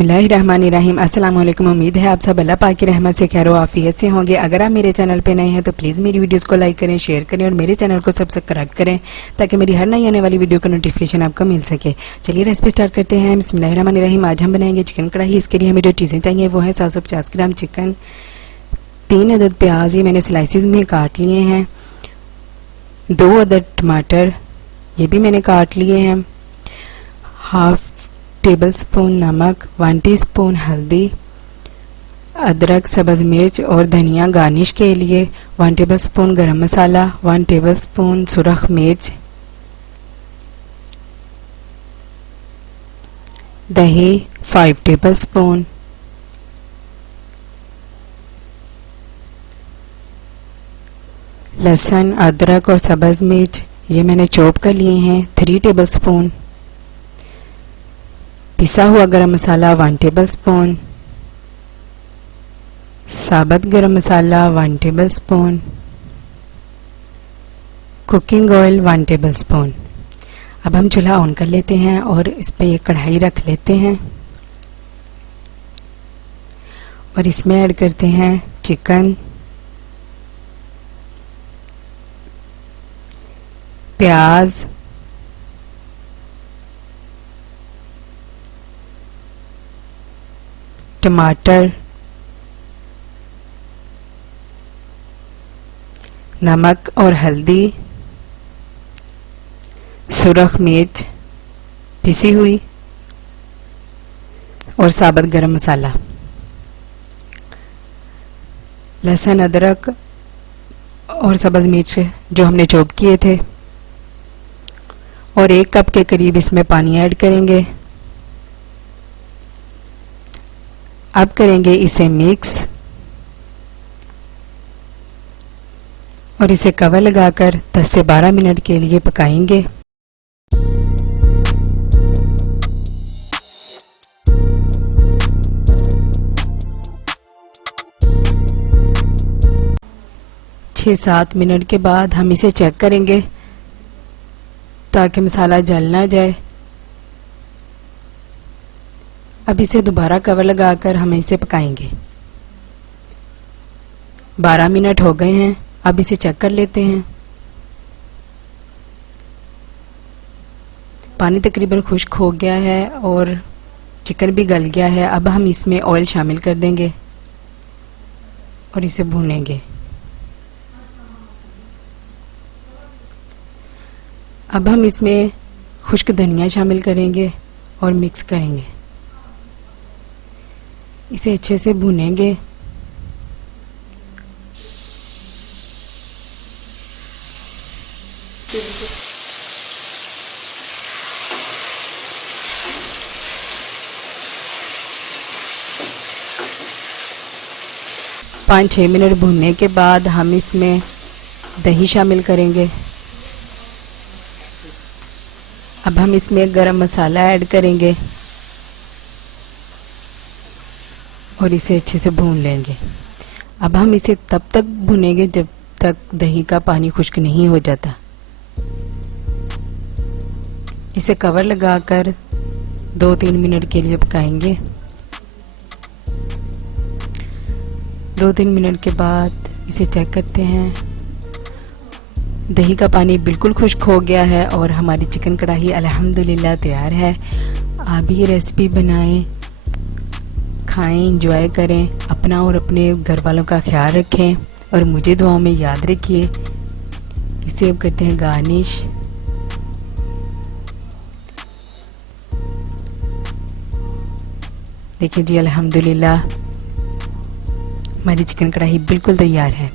बिस्मिल्लाहिर्रहमानिर्रहीम। अस्सलाम वालेकुम। उम्मीद है आप सब अल्लाह पाक की रहमत से खैर आफियत से होंगे। अगर आप मेरे चैनल पे नए हैं तो प्लीज़ मेरी वीडियोस को लाइक करें, शेयर करें और मेरे चैनल को सब्सक्राइब करें ताकि मेरी हर नई आने वाली वीडियो का नोटिफिकेशन आपको मिल सके। चलिए रेसिपी स्टार्ट करते हैं। बिस्मिल्लाहिर्रहमानिर्रहीम। आज हम बनाएंगे चिकन कढ़ाई। इसके लिए हमें जो चीज़ें चाहिए वो है 750 ग्राम चिकन, 3 अदद प्याज ये मैंने स्लाइसिस में काट लिए हैं, 2 अदद टमाटर ये भी मैंने काट लिए हैं, हाफ टेबल स्पून नमक, 1 टीस्पून हल्दी, अदरक, सब्ज़ मिर्च और धनिया गार्निश के लिए, 1 टेबल स्पून गरम मसाला, 1 टेबल स्पून सुरख मिर्च, दही 5 टेबल स्पून, लहसुन, अदरक और सब्ज़ मिर्च ये मैंने चॉप कर लिए हैं 3 टेबल स्पून, पिसा हुआ गरम मसाला 1 टेबल स्पून, साबुत गरम मसाला 1 table spoon, cooking oil 1 table spoon. अब हम चूल्हा ऑन कर लेते हैं और इस पर एक कढ़ाई रख लेते हैं और इसमें ऐड करते हैं चिकन, प्याज, टमाटर, नमक और हल्दी, सुरख मिर्च पिसी हुई और साबुत गरम मसाला, लहसुन, अदरक और सब्ज़ मिर्च जो हमने चॉप किए थे और 1 कप के करीब इसमें पानी ऐड करेंगे। अब करेंगे इसे मिक्स और इसे कवर लगाकर 10 से 12 मिनट के लिए पकाएंगे। छः 7 मिनट के बाद हम इसे चेक करेंगे ताकि मसाला जल ना जाए। अब इसे दोबारा कवर लगाकर हम इसे पकाएंगे। 12 मिनट हो गए हैं। अब इसे चेक कर लेते हैं। पानी तकरीबन खुश्क हो गया है और चिकन भी गल गया है। अब हम इसमें ऑयल शामिल कर देंगे और इसे भूनेंगे। अब हम इसमें खुश्क धनिया शामिल करेंगे और मिक्स करेंगे। इसे अच्छे से भूनेंगे। पाँच 6 मिनट भूनने के बाद हम इसमें दही शामिल करेंगे। अब हम इसमें गरम मसाला ऐड करेंगे और इसे अच्छे से भून लेंगे। अब हम इसे तब तक भूनेंगे जब तक दही का पानी खुश्क नहीं हो जाता। इसे कवर लगाकर 2-3 मिनट के लिए पकाएंगे। 2-3 मिनट के बाद इसे चेक करते हैं। दही का पानी बिल्कुल खुश्क हो गया है और हमारी चिकन कढ़ाई अल्हम्दुलिल्लाह तैयार है। आप भी ये रेसिपी बनाएं, खाएं, इंजॉय करें, अपना और अपने घर वालों का ख्याल रखें और मुझे दुआओं में याद रखिए। इसे अब करते हैं गार्निश। देखिए जी, अल्हम्दुलिल्लाह हमारी चिकन कढ़ाई बिल्कुल तैयार है।